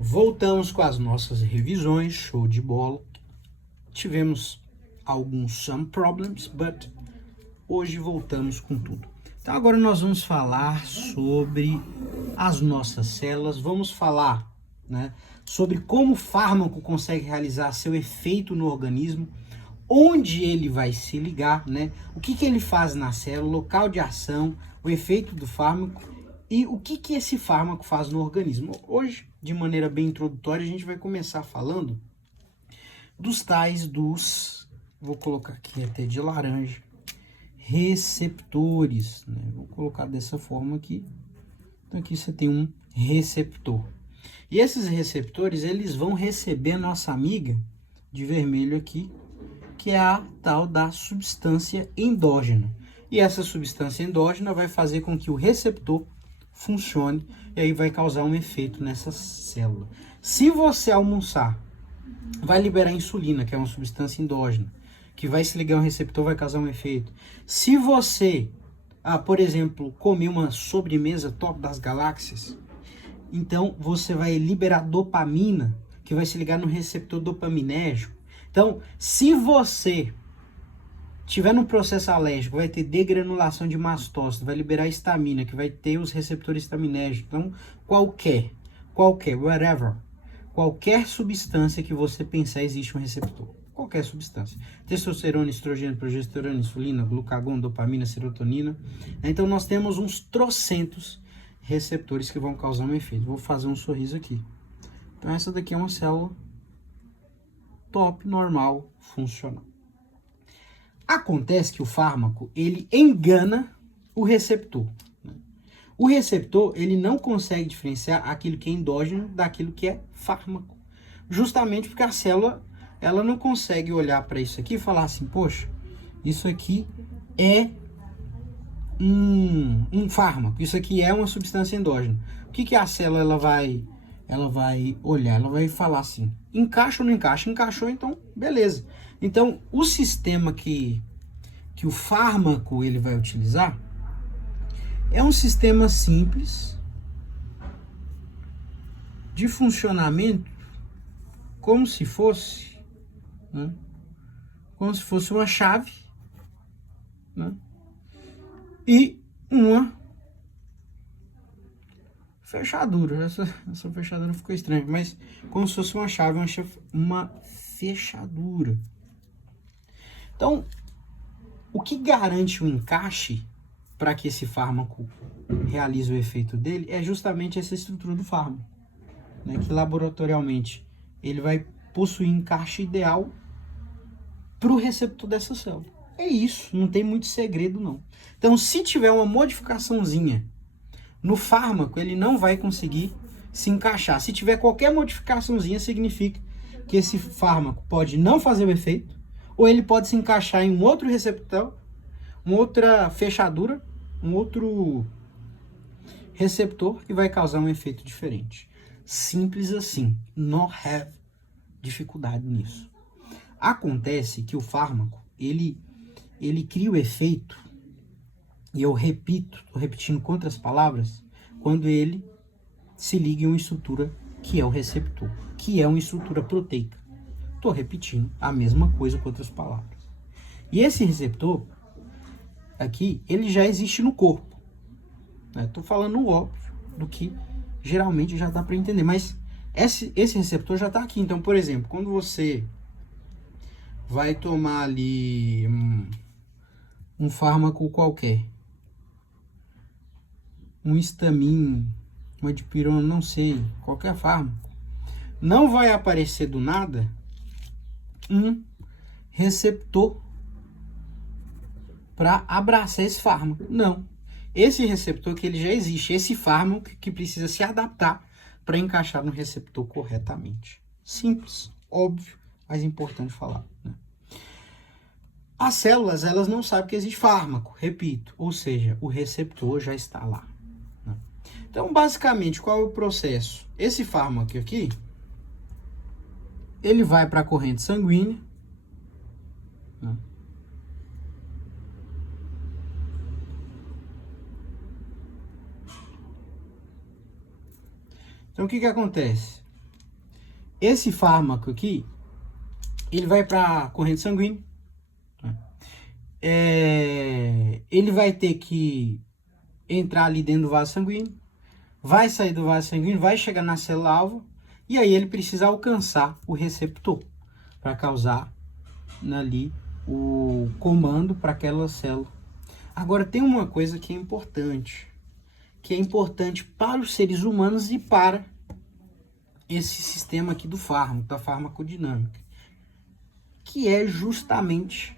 Voltamos com as nossas revisões, show de bola. Tivemos alguns some problems, but hoje voltamos com tudo. Então agora nós vamos falar sobre as nossas células, vamos falar, né, sobre como o fármaco consegue realizar seu efeito no organismo, onde ele vai se ligar, né, o que ele faz na célula, local de ação, o efeito do fármaco e o que esse fármaco faz no organismo. Hoje, de maneira bem introdutória, a gente vai começar falando dos vou colocar aqui até de laranja, receptores, né? Vou colocar dessa forma aqui. Então aqui você tem um receptor. E esses receptores, eles vão receber a nossa amiga de vermelho aqui, que é a tal da substância endógena. E essa substância endógena vai fazer com que o receptor funcione e aí vai causar um efeito nessa célula. Se você almoçar, vai liberar insulina, que é uma substância endógena, que vai se ligar a um receptor, vai causar um efeito. Se você, por exemplo, comer uma sobremesa top das galáxias, então você vai liberar dopamina, que vai se ligar no receptor dopaminérgico. Então, se você tiver num processo alérgico, vai ter degranulação de mastócito, vai liberar histamina, que vai ter os receptores estaminérgicos. Então, whatever, qualquer substância que você pensar, existe um receptor. Qualquer substância. Testosterona, estrogênio, progesterona, insulina, glucagon, dopamina, serotonina. Então, nós temos uns trocentos receptores que vão causar um efeito. Vou fazer um sorriso aqui. Então, essa daqui é uma célula top, normal, funcional. Acontece que o fármaco, ele engana o receptor. Né? O receptor, ele não consegue diferenciar aquilo que é endógeno daquilo que é fármaco. Justamente porque a célula, ela não consegue olhar para isso aqui e falar assim, poxa, isso aqui é um fármaco, isso aqui é uma substância endógena. O que a célula ela vai olhar, ela vai falar assim, encaixa ou não encaixa? Encaixou, então beleza. Então o sistema que o fármaco ele vai utilizar é um sistema simples de funcionamento como se fosse, né, uma chave, né, e uma fechadura. Essa fechadura ficou estranha, mas como se fosse uma chave, uma fechadura. Então, o que garante o encaixe para que esse fármaco realize o efeito dele é justamente essa estrutura do fármaco, né, que laboratorialmente ele vai possuir encaixe ideal para o receptor dessa célula. É isso, não tem muito segredo não. Então, se tiver uma modificaçãozinha no fármaco, ele não vai conseguir se encaixar. Se tiver qualquer modificaçãozinha, significa que esse fármaco pode não fazer o efeito, ou ele pode se encaixar em um outro receptor, uma outra fechadura, um outro receptor e vai causar um efeito diferente. Simples assim. Não have dificuldade nisso. Acontece que o fármaco, ele cria o efeito, e eu repito, estou repetindo com outras palavras, quando ele se liga em uma estrutura que é o receptor, que é uma estrutura proteica. Estou repetindo a mesma coisa com outras palavras. E esse receptor aqui, ele já existe no corpo. Estou falando o óbvio, do que geralmente já dá para entender, mas esse receptor já está aqui. Então, por exemplo, quando você vai tomar ali um fármaco qualquer, um histamin, uma dipirona, não sei, qualquer fármaco, não vai aparecer do nada um receptor para abraçar esse fármaco. Não. Esse receptor que ele já existe, esse fármaco que precisa se adaptar para encaixar no receptor corretamente. Simples, óbvio, mas importante falar, né? As células, elas não sabem que existe fármaco, repito, ou seja, o receptor já está lá, né? Então, basicamente, qual é o processo? Esse fármaco aqui, ele vai para a corrente sanguínea, né? Então, o que acontece? esse fármaco aqui, ele vai para a corrente sanguínea, ele vai ter que entrar ali dentro do vaso sanguíneo, vai sair do vaso sanguíneo, vai chegar na célula-alvo, e aí ele precisa alcançar o receptor para causar ali o comando para aquela célula. Agora tem uma coisa que é importante para os seres humanos e para esse sistema aqui do fármaco, da farmacodinâmica, que é justamente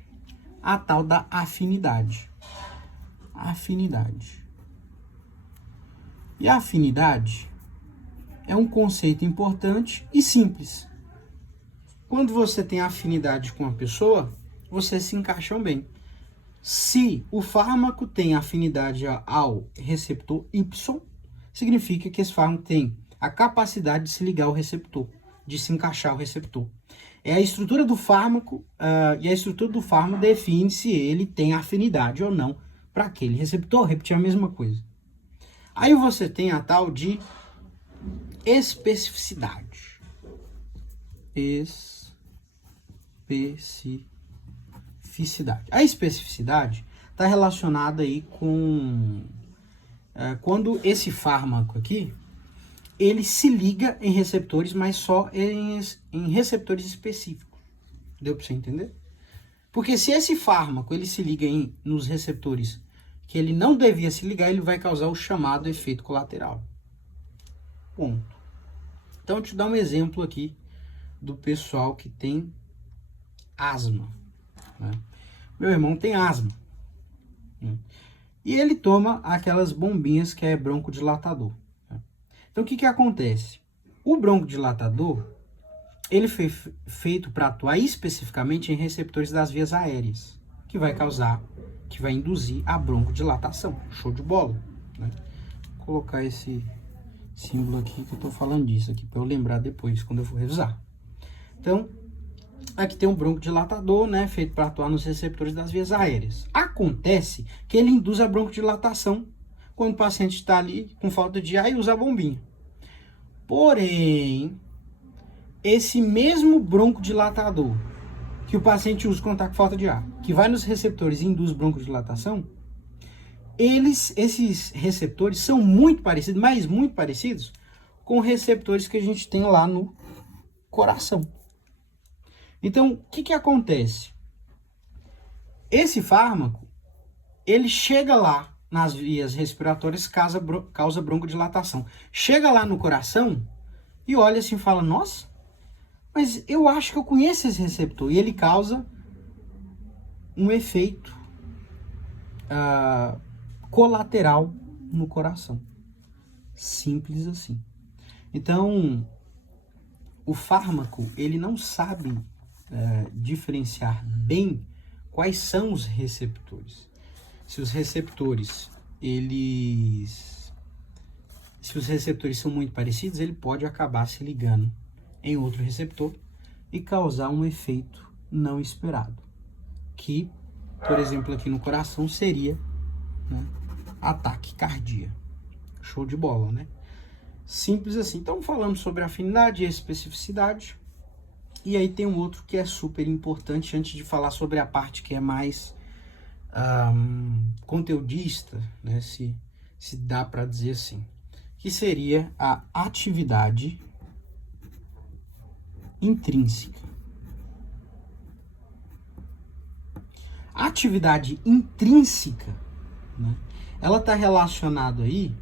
a tal da afinidade. Afinidade. E a afinidade é um conceito importante e simples. Quando você tem afinidade com uma pessoa, vocês se encaixam bem. Se o fármaco tem afinidade ao receptor Y, significa que esse fármaco tem a capacidade de se ligar ao receptor, de se encaixar ao receptor. É a estrutura do fármaco, e a estrutura do fármaco define se ele tem afinidade ou não para aquele receptor, repetir a mesma coisa. Aí você tem a tal de especificidade. Especificidade. A especificidade está relacionada aí com quando esse fármaco aqui, ele se liga em receptores, mas só em receptores específicos. Deu para você entender? Porque se esse fármaco ele se liga nos receptores que ele não devia se ligar, ele vai causar o chamado efeito colateral. Ponto. Então, eu te dar um exemplo aqui do pessoal que tem asma. Né? Meu irmão tem asma. Né? E ele toma aquelas bombinhas que é broncodilatador. Né? Então, o que acontece? O broncodilatador, ele foi feito para atuar especificamente em receptores das vias aéreas, que vai induzir a broncodilatação. Show de bola. Né? Vou colocar esse símbolo aqui que eu estou falando disso aqui, para eu lembrar depois, quando eu for revisar. Então, aqui tem um broncodilatador, né, feito para atuar nos receptores das vias aéreas. Acontece que ele induz a broncodilatação quando o paciente está ali com falta de ar e usa a bombinha. Porém, esse mesmo broncodilatador que o paciente usa quando está com falta de ar, que vai nos receptores e induz broncodilatação, esses receptores são muito parecidos, mas muito parecidos com receptores que a gente tem lá no coração. Então, o que acontece? Esse fármaco, ele chega lá nas vias respiratórias, causa broncodilatação. Chega lá no coração e olha assim e fala, nossa, mas eu acho que eu conheço esse receptor. E ele causa um efeito colateral no coração. Simples assim. Então, o fármaco, ele não sabe diferenciar bem quais são os receptores. Se os receptores são muito parecidos, ele pode acabar se ligando em outro receptor e causar um efeito não esperado, que, por exemplo, aqui no coração seria, né, ataque cardíaco. Show de bola, né? Simples assim. Então, falamos sobre afinidade e especificidade. E aí tem um outro que é super importante, antes de falar sobre a parte que é mais conteudista, né? Se dá para dizer assim. Que seria a atividade intrínseca. A atividade intrínseca, né, ela está relacionada aí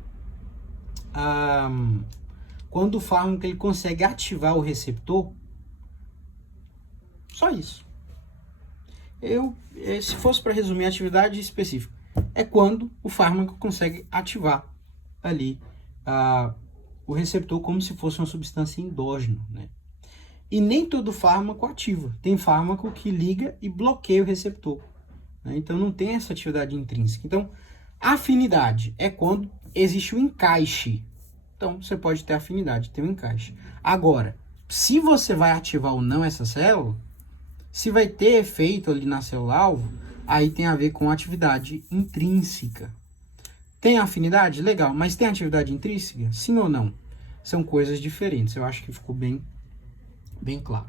quando o fármaco ele consegue ativar o receptor. Só isso. Se fosse para resumir a atividade específica, é quando o fármaco consegue ativar ali o receptor como se fosse uma substância endógena, né? E nem todo fármaco ativa. Tem fármaco que liga e bloqueia o receptor, né? Então não tem essa atividade intrínseca. Então, a afinidade é quando existe um encaixe. Então, você pode ter afinidade, ter um encaixe. Agora, se você vai ativar ou não essa célula, se vai ter efeito ali na célula-alvo, aí tem a ver com atividade intrínseca. Tem afinidade? Legal. Mas tem atividade intrínseca? Sim ou não? São coisas diferentes. Eu acho que ficou bem bem claro.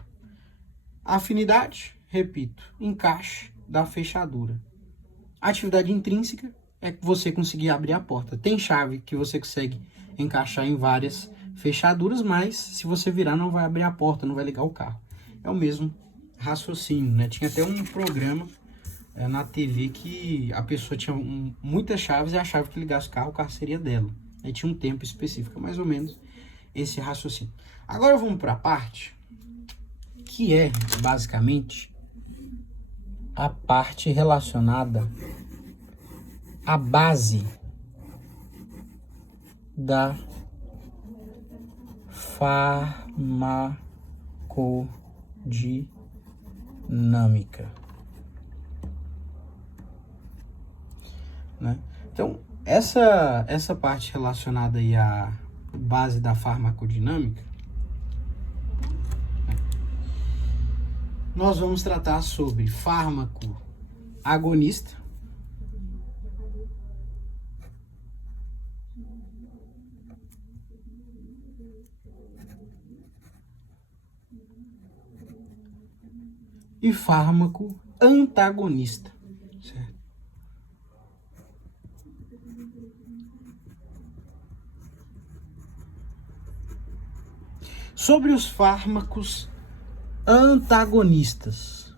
Afinidade, repito, encaixe da fechadura. Atividade intrínseca é você conseguir abrir a porta. Tem chave que você consegue encaixar em várias fechaduras, mas se você virar não vai abrir a porta, não vai ligar o carro. É o mesmo raciocínio, né? Tinha até um programa na TV que a pessoa tinha muitas chaves e a chave que ligasse o carro seria dela. Aí tinha um tempo específico, mais ou menos esse raciocínio. Agora vamos para a parte que é basicamente a parte relacionada à base da farmacodinâmica, né? Então, essa parte relacionada aí à base da farmacodinâmica, nós vamos tratar sobre fármaco agonista, e fármaco antagonista, certo? Sobre os fármacos antagonistas,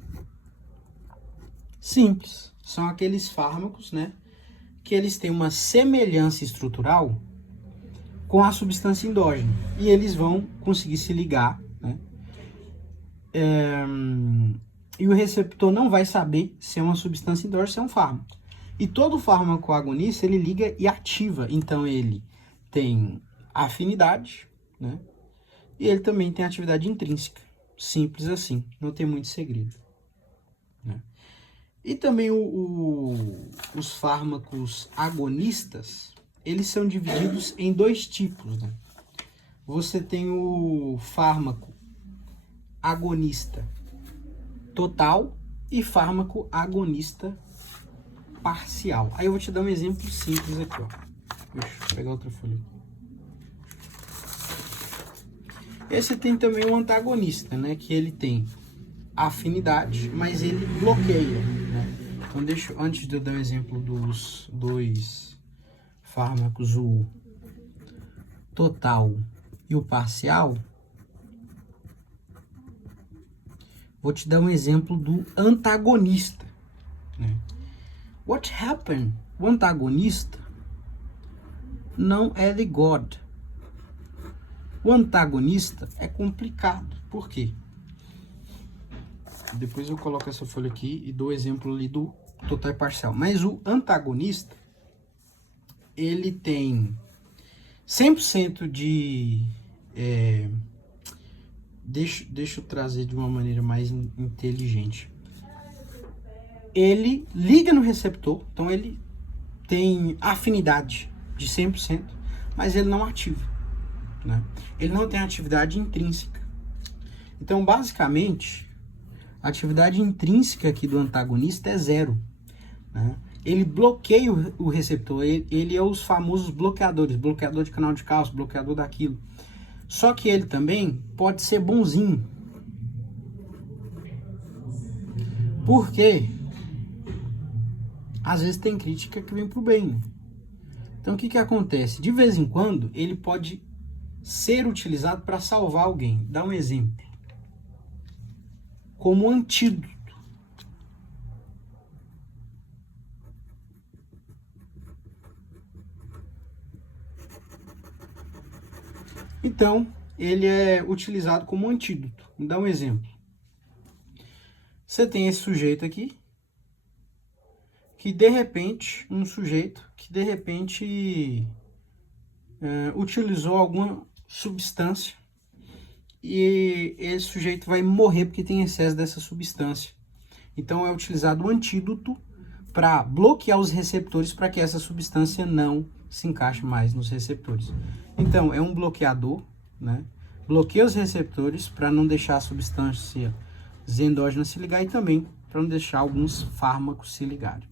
simples, são aqueles fármacos, né, que eles têm uma semelhança estrutural com a substância endógena e eles vão conseguir se ligar, né? E o receptor não vai saber se é uma substância endógena ou se é um fármaco. E todo fármaco agonista, ele liga e ativa. Então, ele tem afinidade, né? E ele também tem atividade intrínseca. Simples assim, não tem muito segredo, né? E também os fármacos agonistas, eles são divididos em dois tipos, né? Você tem o fármaco agonista total e fármaco agonista parcial. Aí eu vou te dar um exemplo simples aqui, ó. Deixa eu pegar outra folha. Esse tem também o antagonista, né? Que ele tem afinidade, mas ele bloqueia, né? Então, antes de eu dar o exemplo dos dois fármacos, o total e o parcial, vou te dar um exemplo do antagonista, né? What happened? O antagonista não é ligado. O antagonista é complicado. Por quê? Depois eu coloco essa folha aqui e dou o exemplo ali do total e parcial. Mas o antagonista, ele tem 100% de... Deixa eu trazer de uma maneira mais inteligente. Ele liga no receptor, então ele tem afinidade de 100%, mas ele não ativa, né? Ele não tem atividade intrínseca. Então, basicamente, a atividade intrínseca aqui do antagonista é zero, né? Ele bloqueia o receptor, ele é os famosos bloqueadores, bloqueador de canal de cálcio, bloqueador daquilo. Só que ele também pode ser bonzinho. Por quê? Às vezes tem crítica que vem pro bem, né? Então o que acontece? De vez em quando ele pode ser utilizado para salvar alguém. Dá um exemplo. Como antídoto. Então, ele é utilizado como antídoto. Vou dar um exemplo. Você tem esse sujeito aqui, que de repente, utilizou alguma substância e esse sujeito vai morrer porque tem excesso dessa substância. Então é utilizado o antídoto para bloquear os receptores para que essa substância não se encaixe mais nos receptores. Então é um bloqueador, né? Bloqueia os receptores para não deixar a substância endógena se ligar e também para não deixar alguns fármacos se ligarem.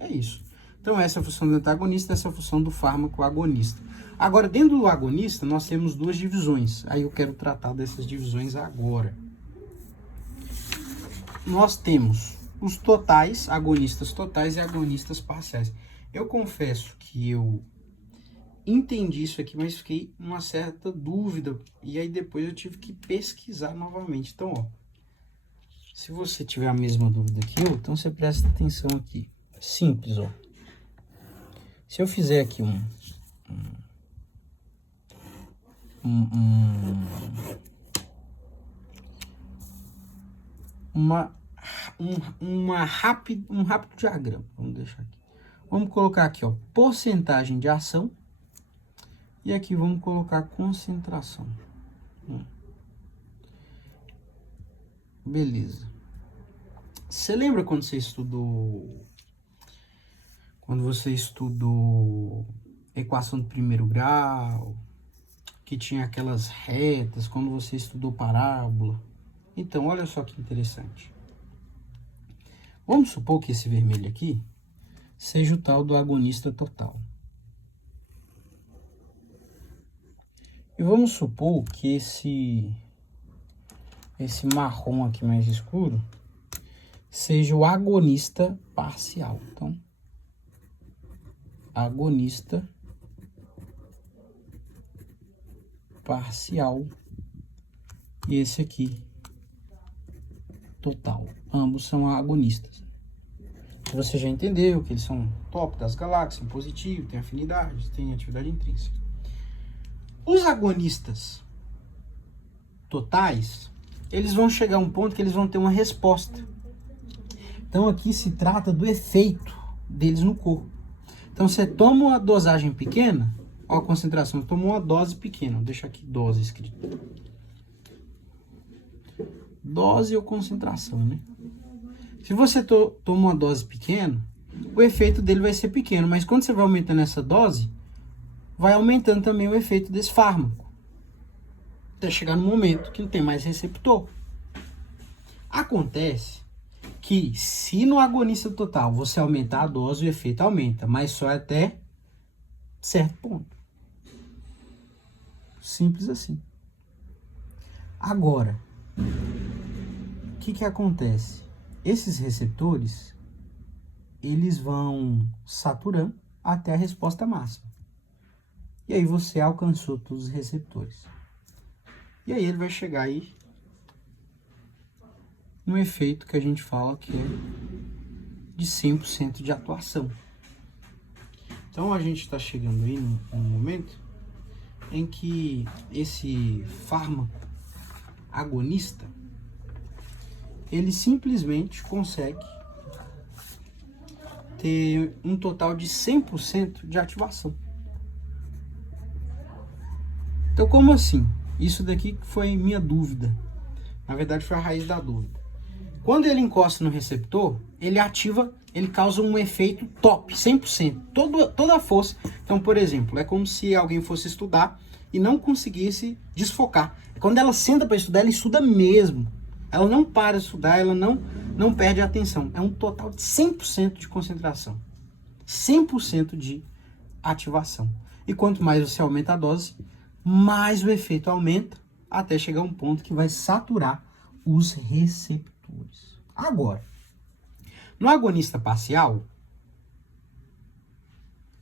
É isso. Então essa é a função do antagonista, essa é a função do fármaco agonista. Agora, dentro do agonista, nós temos duas divisões. Aí eu quero tratar dessas divisões agora. nós temos os totais, agonistas totais e agonistas parciais. Eu confesso que eu entendi isso aqui, mas fiquei uma certa dúvida. E aí depois eu tive que pesquisar novamente. Então, ó, se você tiver a mesma dúvida que eu, então você presta atenção aqui. Simples, ó. Se eu fizer aqui um rápido diagrama, vamos deixar aqui. Vamos colocar aqui, ó, porcentagem de ação. E aqui vamos colocar concentração. Beleza. Você lembra quando você estudou... Quando você estudou equação do primeiro grau, que tinha aquelas retas, quando você estudou parábola? Então, olha só que interessante. Vamos supor que esse vermelho aqui seja o tal do agonista total. E vamos supor que esse marrom aqui mais escuro seja o agonista parcial. Então, agonista parcial. E esse aqui, total. Ambos são agonistas. Você já entendeu que eles são top das galáxias, positivo, tem afinidade, tem atividade intrínseca. Os agonistas totais, eles vão chegar a um ponto que eles vão ter uma resposta. Então aqui se trata do efeito deles no corpo. Então você toma uma dosagem pequena, ó a concentração, tomou uma dose pequena, vou deixar aqui dose escrito. Dose ou concentração, né? Se você toma uma dose pequena, o efeito dele vai ser pequeno, mas quando você vai aumentando essa dose, vai aumentando também o efeito desse fármaco. Até chegar no momento que não tem mais receptor. Acontece que se no agonista total você aumentar a dose, o efeito aumenta, mas só até certo ponto. Simples assim. Agora, o que acontece? Esses receptores, eles vão saturando até a resposta máxima. E aí você alcançou todos os receptores. E aí ele vai chegar aí no efeito que a gente fala que é de 100% de atuação. Então a gente está chegando aí num momento em que esse fármaco agonista, ele simplesmente consegue ter um total de 100% de ativação. Então, como assim? Isso daqui foi minha dúvida. Na verdade, foi a raiz da dúvida. Quando ele encosta no receptor, ele ativa, ele causa um efeito top, 100%, toda a força. Então, por exemplo, é como se alguém fosse estudar e não conseguisse desfocar. Quando ela senta para estudar, ela estuda mesmo. Ela não para de estudar, ela não perde a atenção. É um total de 100% de concentração. 100% de ativação. E quanto mais você aumenta a dose, mais o efeito aumenta, até chegar a um ponto que vai saturar os receptores. Agora, no agonista parcial,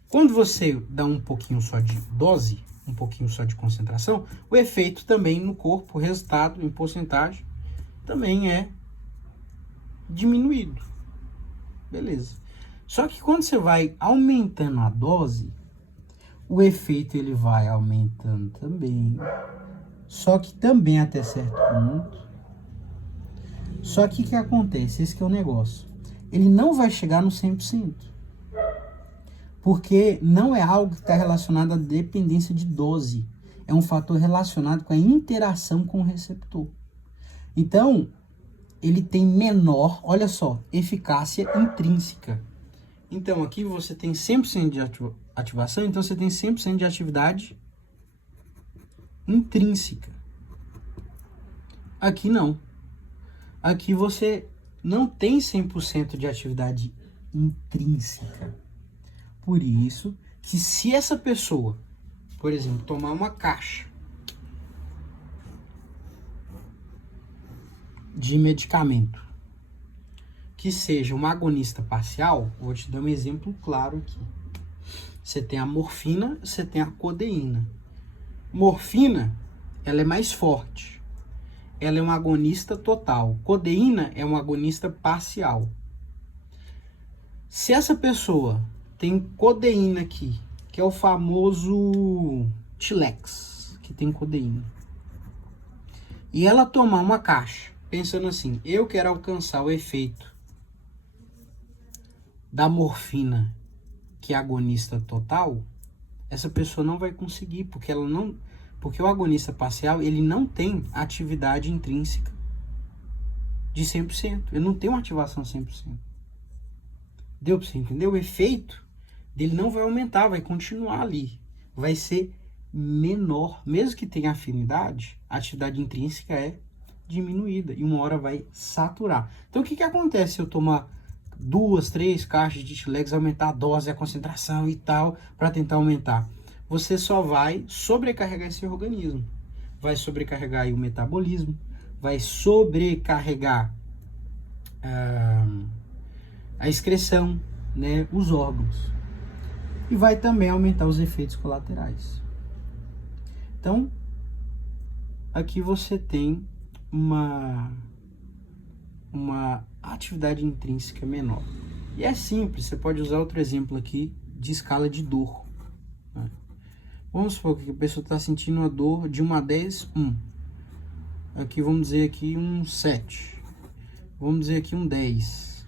quando você dá um pouquinho só de dose, um pouquinho só de concentração, o efeito também no corpo, o resultado em porcentagem, também é diminuído. Beleza. Só que quando você vai aumentando a dose, o efeito ele vai aumentando também. Só que também até certo ponto. Só que o que acontece? Esse que é o negócio. Ele não vai chegar no 100%. Porque não é algo que está relacionado à dependência de dose. É um fator relacionado com a interação com o receptor. Então, ele tem menor, olha só, eficácia intrínseca. Então, aqui você tem 100% de ativação, então você tem 100% de atividade intrínseca. Aqui não. Aqui você não tem 100% de atividade intrínseca. Por isso que se essa pessoa, por exemplo, tomar uma caixa de medicamento que seja um agonista parcial, vou te dar um exemplo claro aqui. Você tem a morfina, você tem a codeína. Morfina, ela é mais forte. Ela é um agonista total. Codeína é um agonista parcial. Se essa pessoa tem codeína aqui, que é o famoso Tilex, que tem codeína, e ela tomar uma caixa, pensando assim, eu quero alcançar o efeito da morfina, que é agonista total, essa pessoa não vai conseguir, porque o agonista parcial, ele não tem atividade intrínseca de 100%, ele não tem uma ativação 100%. Deu para você entender? O efeito dele não vai aumentar, vai continuar ali, vai ser menor, mesmo que tenha afinidade, a atividade intrínseca é diminuída e uma hora vai saturar. Então o que acontece se eu tomar 2, 3 caixas de Tilex, aumentar a dose, a concentração e tal, para tentar aumentar? Você só vai sobrecarregar esse organismo, vai sobrecarregar aí o metabolismo, vai sobrecarregar a excreção, né, os órgãos, e vai também aumentar os efeitos colaterais. Então, aqui você tem uma atividade intrínseca menor. E é simples, você pode usar outro exemplo aqui de escala de dor, né? Vamos supor que a pessoa está sentindo uma dor de 1 a 10, 1. Aqui vamos dizer aqui um 7. Vamos dizer aqui um 10.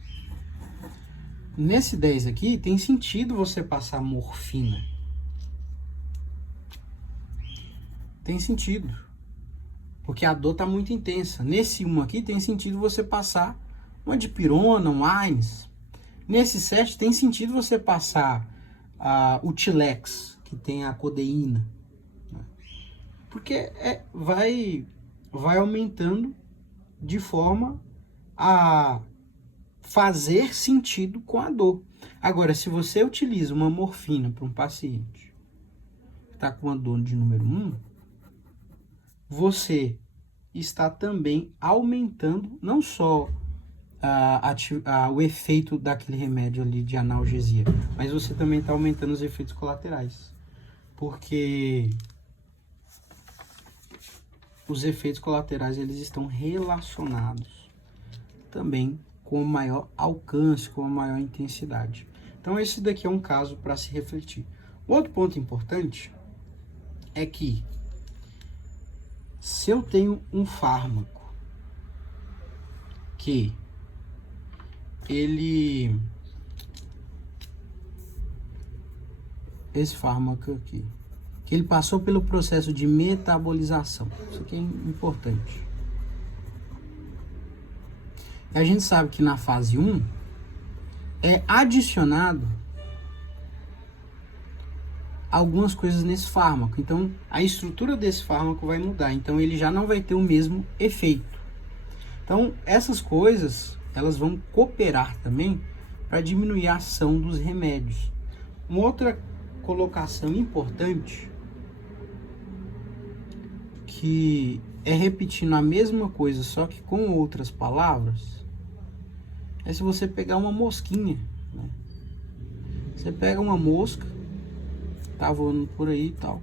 Nesse 10 aqui, tem sentido você passar morfina. Tem sentido. Porque a dor está muito intensa. Nesse 1 aqui, tem sentido você passar uma dipirona, um AINES. Nesse 7, tem sentido você passar o Tilex, que tem a codeína. Porque vai aumentando de forma a fazer sentido com a dor. Agora, se você utiliza uma morfina para um paciente que está com uma dor de número 1, você está também aumentando não só o efeito daquele remédio ali de analgesia, mas você também está aumentando os efeitos colaterais. Porque os efeitos colaterais, eles estão relacionados também com o maior alcance, com a maior intensidade. Então esse daqui é um caso para se refletir. Outro ponto importante é que se eu tenho um fármaco que esse fármaco aqui, que ele passou pelo processo de metabolização, isso aqui é importante. E a gente sabe que na fase 1 é adicionado algumas coisas nesse fármaco. Então, a estrutura desse fármaco vai mudar. Então, ele já não vai ter o mesmo efeito. Então, essas coisas, elas vão cooperar também para diminuir a ação dos remédios. Uma outra colocação importante, que é repetindo a mesma coisa, só que com outras palavras, é se você pegar uma mosquinha, né? Você pega uma mosca, tá voando por aí e tal,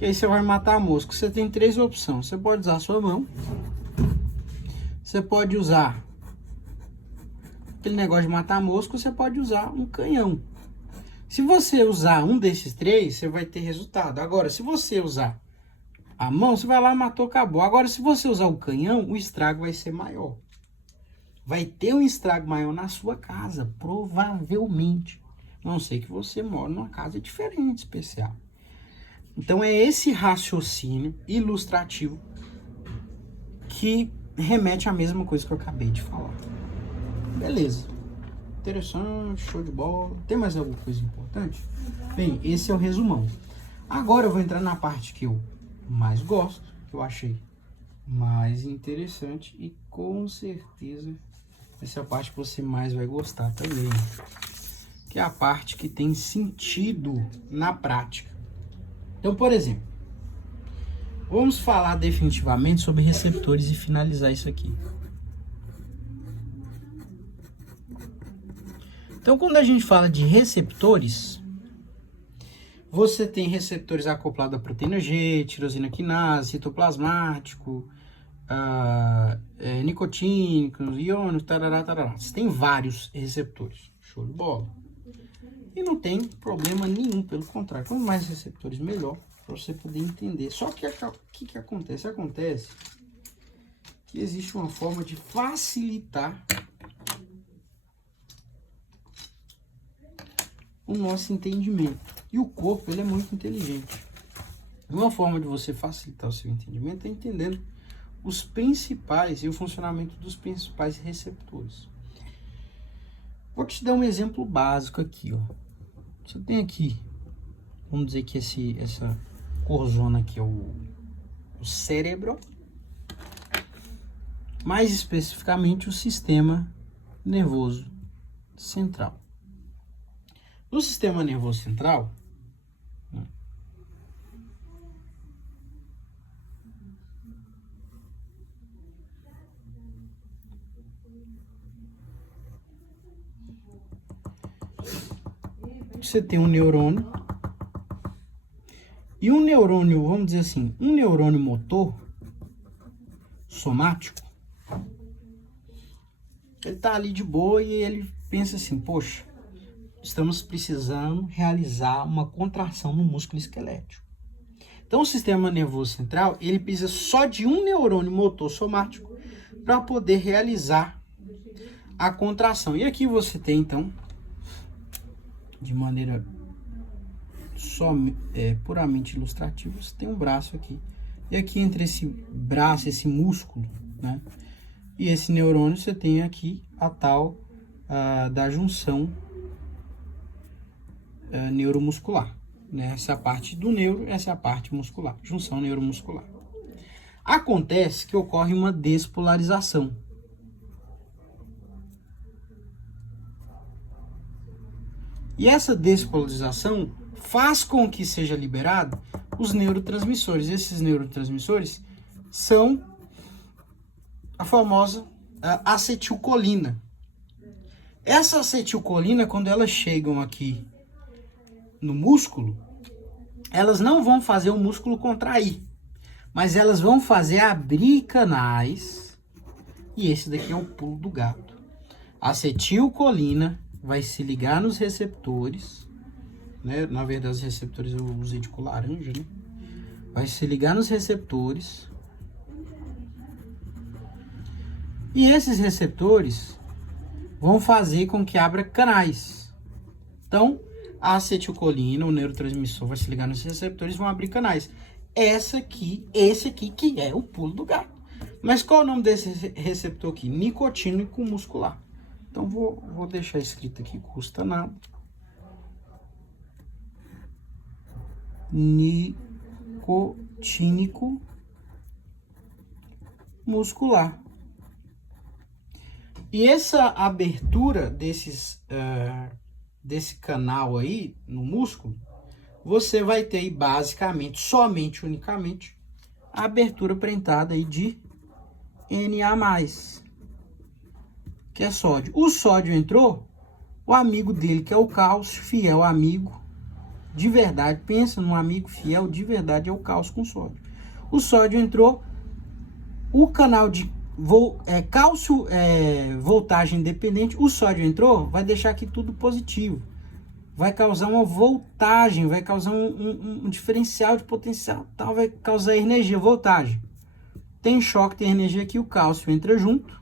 e aí você vai matar a mosca. Você tem 3 opções. Você pode usar a sua mão, você pode usar aquele negócio de matar a mosca, você pode usar um canhão. Se você usar um desses 3, você vai ter resultado. Agora, se você usar a mão, você vai lá, matou, acabou. Agora, se você usar o canhão, o estrago vai ser maior. Vai ter um estrago maior na sua casa, provavelmente. A não sei que você mora numa casa diferente, especial. Então, é esse raciocínio ilustrativo que remete à mesma coisa que eu acabei de falar. Beleza. Interessante, show de bola. Tem mais alguma coisa importante? Bem, esse é o resumão. Agora eu vou entrar na parte que eu mais gosto, que eu achei mais interessante e com certeza essa é a parte que você mais vai gostar também, que é a parte que tem sentido na prática. Então, por exemplo, vamos falar definitivamente sobre receptores e finalizar isso aqui. Então, quando a gente fala de receptores, você tem receptores acoplados à proteína G, tirosina quinase, citoplasmático, nicotínicos, iônicos, tarará, tarará. Você tem vários receptores. Show de bola. E não tem problema nenhum, pelo contrário. Quanto mais receptores, melhor, para você poder entender. Só que o que acontece? Acontece que existe uma forma de facilitar o nosso entendimento. E o corpo, ele é muito inteligente. Uma forma de você facilitar o seu entendimento é entendendo os principais e o funcionamento dos principais receptores. Vou te dar um exemplo básico aqui, ó. Você tem aqui, vamos dizer que essa corzona aqui é o cérebro, mais especificamente o sistema nervoso central. No sistema nervoso central, né, você tem um neurônio, e um neurônio, vamos dizer assim, um neurônio motor somático, ele tá ali de boa e ele pensa assim, poxa, estamos precisando realizar uma contração no músculo esquelético. Então o sistema nervoso central, ele precisa só de um neurônio motor somático para poder realizar a contração. E aqui você tem, então, de maneira puramente ilustrativa, você tem um braço aqui. E aqui entre esse braço, esse músculo, né, e esse neurônio, você tem aqui a tal da junção neuromuscular. Né? Essa é a parte do neuro, essa é a parte muscular. Junção neuromuscular. Acontece que ocorre uma despolarização. E essa despolarização faz com que seja liberado os neurotransmissores. Esses neurotransmissores são a famosa acetilcolina. Essa acetilcolina, quando elas chegam aqui no músculo, elas não vão fazer o músculo contrair, mas elas vão fazer abrir canais, e esse daqui é o pulo do gato. A acetilcolina vai se ligar nos receptores, né? Na verdade, os receptores eu usei de cor laranja, né? Vai se ligar nos receptores, e esses receptores vão fazer com que abra canais. Então, a acetilcolina, o neurotransmissor, vai se ligar nos receptores e vão abrir canais. Esse aqui que é o pulo do gato. Mas qual é o nome desse receptor aqui? Nicotínico muscular. Então, vou deixar escrito aqui, custa nada. Nicotínico muscular. E essa abertura desse canal aí no músculo, você vai ter aí basicamente, unicamente, a abertura prentada aí de Na+, que é sódio. O sódio entrou, o amigo dele, que é o cálcio, fiel amigo de verdade, pensa num amigo fiel de verdade, é o cálcio com sódio. O sódio entrou, o canal de cálcio voltagem dependente, o sódio entrou, vai deixar aqui tudo positivo. Vai causar uma voltagem, vai causar um diferencial de potencial, tal, vai causar energia, voltagem. Tem choque, tem energia aqui, o cálcio entra junto,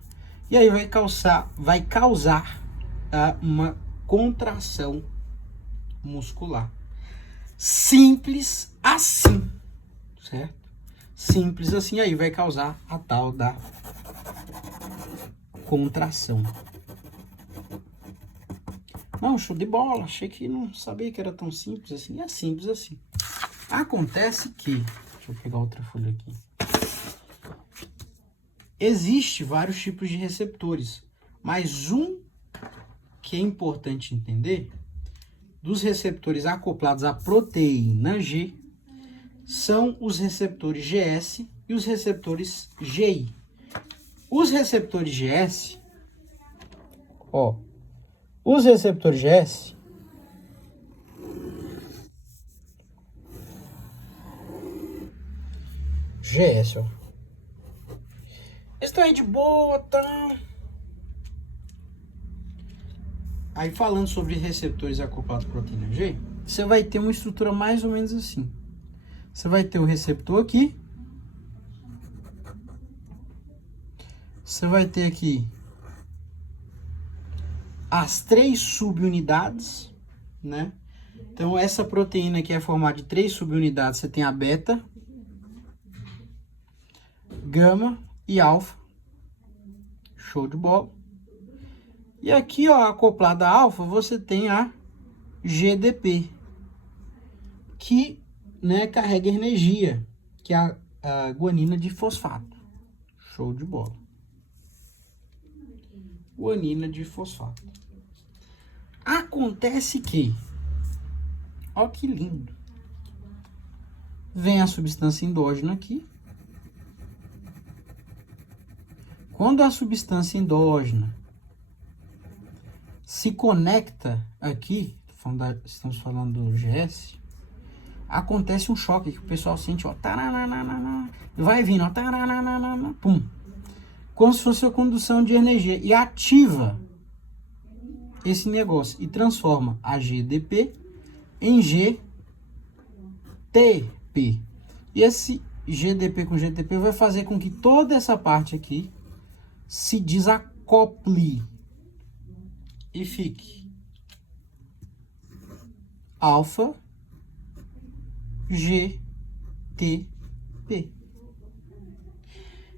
e aí vai causar uma contração muscular. Simples assim, certo? Simples assim, aí vai causar a tal da contração. Não, show de bola, achei que não sabia que era tão simples assim. É simples assim. Acontece que, deixa eu pegar outra folha aqui. Existe vários tipos de receptores, mas um que é importante entender, dos receptores acoplados à proteína G, são os receptores GS e os receptores GI. Os receptores GS, Os receptores GS ó. Estão aí de boa, tá? Aí falando sobre receptores acoplados à proteína G, você vai ter uma estrutura mais ou menos assim. Você vai ter o receptor aqui. Você vai ter aqui as 3 subunidades, né? Então, essa proteína aqui é formada de 3 subunidades. Você tem a beta, gama e alfa. Show de bola. E aqui, ó, acoplada a alfa, você tem a GDP, que, né, carrega energia, que é a guanina de fosfato. Show de bola. Guanina de fosfato. Acontece que, ó que lindo, vem a substância endógena aqui. Quando a substância endógena se conecta aqui, estamos falando do GS, acontece um choque que o pessoal sente, ó, vai vindo, ó, pum, como se fosse a condução de energia, e ativa esse negócio e transforma a GDP em GTP. E esse GDP com GTP vai fazer com que toda essa parte aqui se desacople e fique alfa GTP.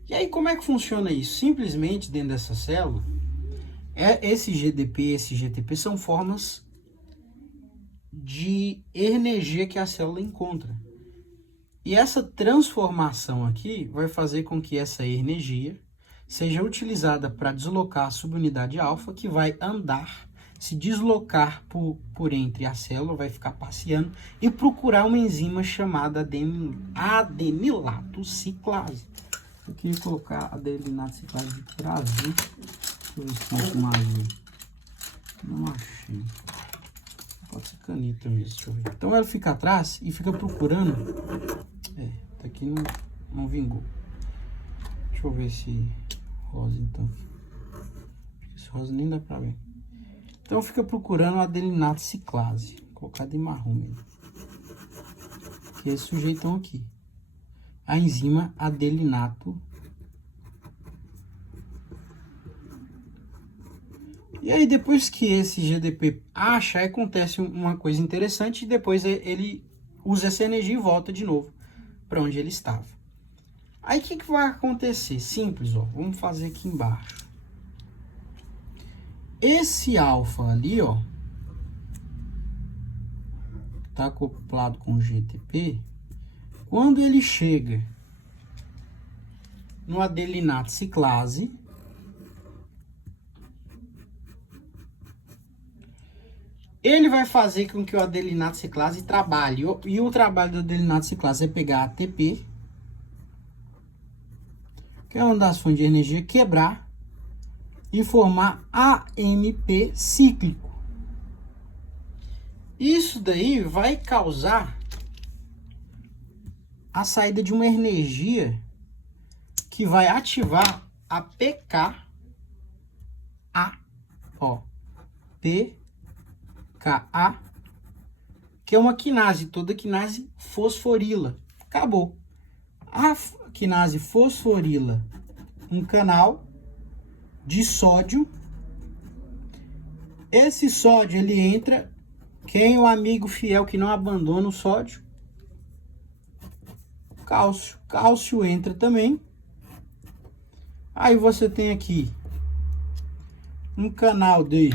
E aí como é que funciona isso? Simplesmente dentro dessa célula, esse GDP, esse GTP são formas de energia que a célula encontra. E essa transformação aqui vai fazer com que essa energia seja utilizada para deslocar a subunidade alfa, que vai andar, se deslocar por entre a célula, vai ficar passeando e procurar uma enzima chamada adenilato ciclase. Eu queria colocar adenilato ciclase de Brasil. Deixa eu ver se tem uma azul. Não achei. Pode ser caneta mesmo, deixa eu ver. Então ela fica atrás e fica procurando. Tá aqui não vingou. Deixa eu ver se rosa então. Esse rosa nem dá pra ver. Então fica procurando a adelinato ciclase. Vou colocar de marrom mesmo. Que é esse sujeitão aqui. A enzima adelinato. E aí depois que esse GDP acha, acontece uma coisa interessante e depois ele usa essa energia e volta de novo para onde ele estava. Aí o que vai acontecer? Simples, ó. Vamos fazer aqui embaixo. Esse alfa ali, ó, tá acoplado com o GTP. Quando ele chega no adelinato ciclase, ele vai fazer com que o adelinato ciclase trabalhe. E o trabalho do adelinato ciclase é pegar ATP, que é uma das fontes de energia, quebrar e formar AMP cíclico. Isso daí vai causar a saída de uma energia que vai ativar a PKA, ó, PKA, que é uma quinase, toda quinase fosforila. Acabou. A quinase fosforila, um canal de sódio. Esse sódio, ele entra. Quem é o amigo fiel que não abandona o sódio? Cálcio. Cálcio entra também. Aí você tem aqui um canal de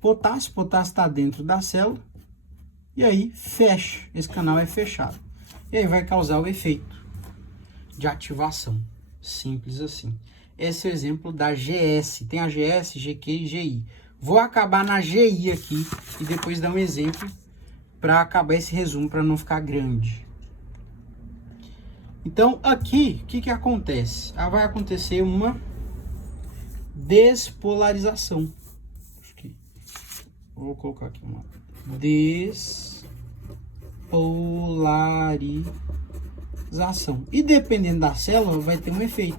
potássio. Potássio está dentro da célula. E aí fecha. Esse canal é fechado. E aí vai causar o efeito de ativação. Simples assim. Esse é o exemplo da GS. Tem a GS, GQ e GI. Vou acabar na GI aqui e depois dar um exemplo para acabar esse resumo, para não ficar grande. Então, aqui, o que acontece? Vai acontecer uma despolarização. Vou colocar aqui uma despolarização. E dependendo da célula, vai ter um efeito.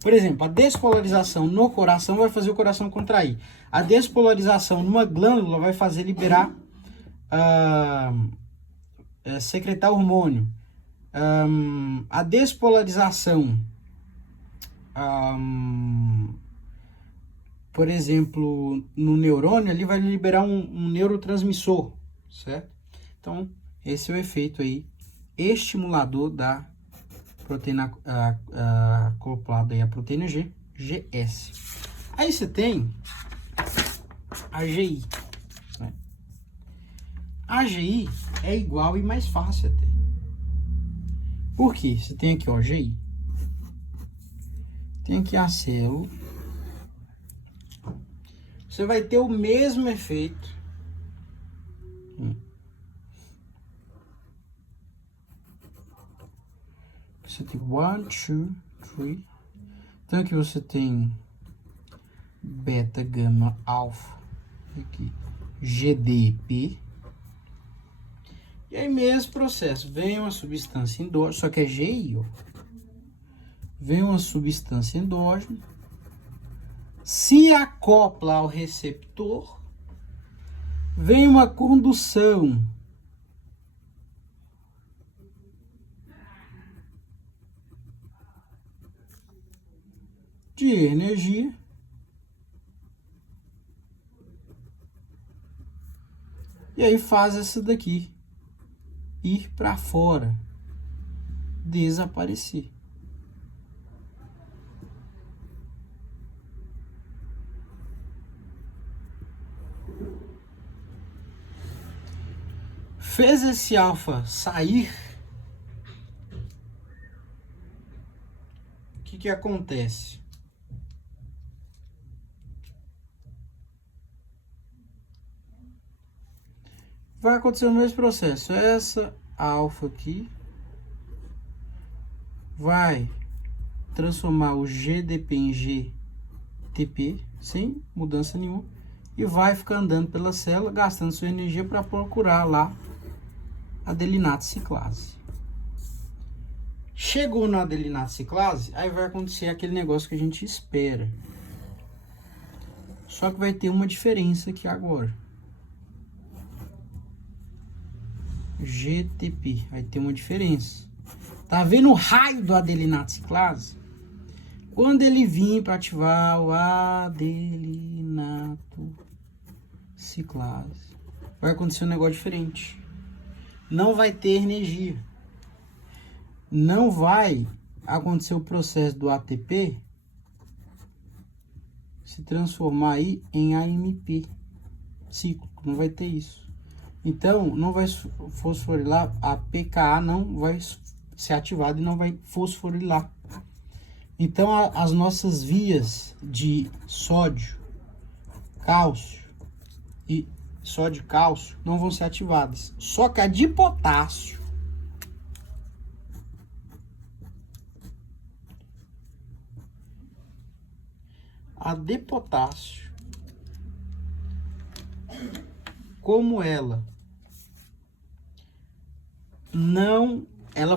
Por exemplo, a despolarização no coração vai fazer o coração contrair. A despolarização numa glândula vai fazer liberar, secretar hormônio. A despolarização, por exemplo, no neurônio, ali vai liberar um neurotransmissor, certo? Então, esse é o efeito aí estimulador da proteína acoplada aí à proteína G, GS. Aí você tem a GI, né? A GI é igual e mais fácil até. Por quê? Você tem aqui, ó, GI. Tem aqui a célula. Você vai ter o mesmo efeito. Você tem 1, 2, 3. Então aqui você tem beta, gama, alfa. Aqui, GDP. E aí mesmo processo. Vem uma substância endógena, só que é GI, ó. Vem uma substância endógena. Se acopla ao receptor, vem uma condução de energia e aí faz essa daqui ir para fora, desaparecer. Fez esse alfa sair, o que acontece? Vai acontecer o mesmo processo. Essa alfa aqui vai transformar o GDP em GTP, sem mudança nenhuma, e vai ficar andando pela célula, gastando sua energia para procurar lá adelinato ciclase. Chegou no adelinato ciclase, aí vai acontecer aquele negócio que a gente espera. Só que vai ter uma diferença aqui agora. GTP, vai ter uma diferença. Tá vendo o raio do adelinato ciclase? Quando ele vir para ativar o adelinato ciclase, vai acontecer um negócio diferente. Não vai ter energia. Não vai acontecer o processo do ATP se transformar aí em AMP ciclo. Não vai ter isso. Então, não vai fosforilar, a pKa não vai ser ativada e não vai fosforilar. Então, as nossas vias de sódio, cálcio e sódio e cálcio não vão ser ativadas. Só que a de potássio, como ela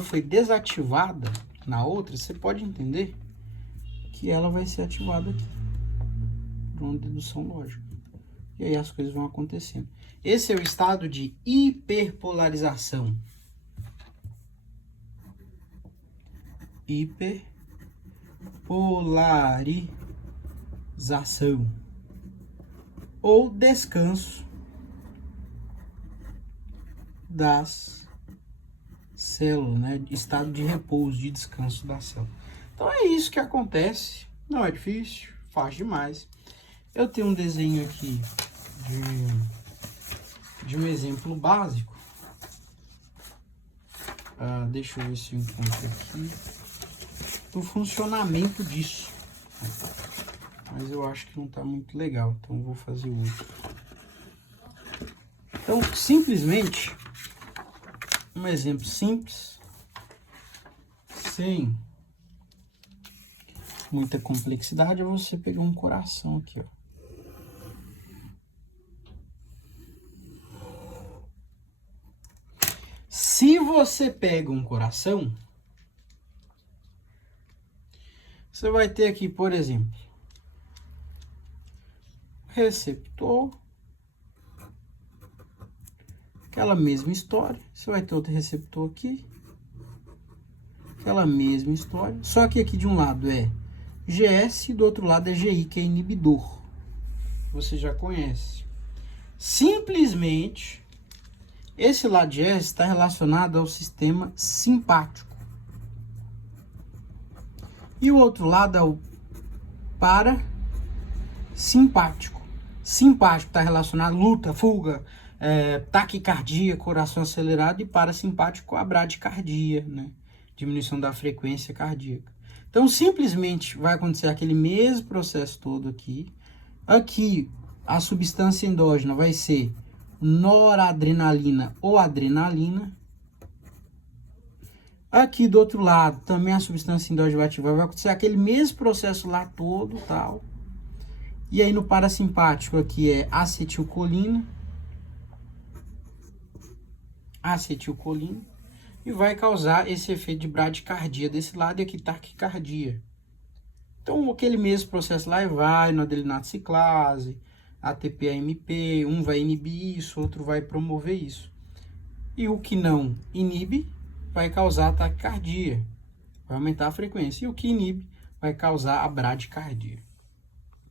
foi desativada na outra, você pode entender que ela vai ser ativada aqui, por uma dedução lógica. E aí as coisas vão acontecendo. Esse é o estado de hiperpolarização. Hiperpolarização. Ou descanso das células, né? Estado de repouso, de descanso da célula. Então é isso que acontece. Não é difícil, fácil demais. Eu tenho um desenho aqui de um exemplo básico. Deixa eu ver se eu encontro aqui o funcionamento disso. Mas eu acho que não está muito legal, então eu vou fazer outro. Então, simplesmente, um exemplo simples, sem muita complexidade, é você pegar um coração aqui, ó. Se você pega um coração, você vai ter aqui, por exemplo, receptor, aquela mesma história. Você vai ter outro receptor aqui, aquela mesma história. Só que aqui de um lado é GS e do outro lado é GI, que é inibidor. Você já conhece. Simplesmente, esse lado de GS está relacionado ao sistema simpático. E o outro lado é o parasimpático. Simpático está relacionado a luta, fuga, taquicardia, coração acelerado, e parasimpático a bradicardia, né? Diminuição da frequência cardíaca. Então, simplesmente vai acontecer aquele mesmo processo todo aqui. Aqui, a substância endógena vai ser noradrenalina ou adrenalina. Aqui do outro lado, também a substância endógena vai ativar, vai acontecer aquele mesmo processo lá todo, tal. E aí no parasimpático aqui é acetilcolina, e vai causar esse efeito de bradicardia desse lado e aqui taquicardia. Então aquele mesmo processo lá vai no adelinato ciclase, ATP-AMP, um vai inibir isso, outro vai promover isso. E o que não inibe vai causar taquicardia, vai aumentar a frequência. E o que inibe vai causar a bradicardia.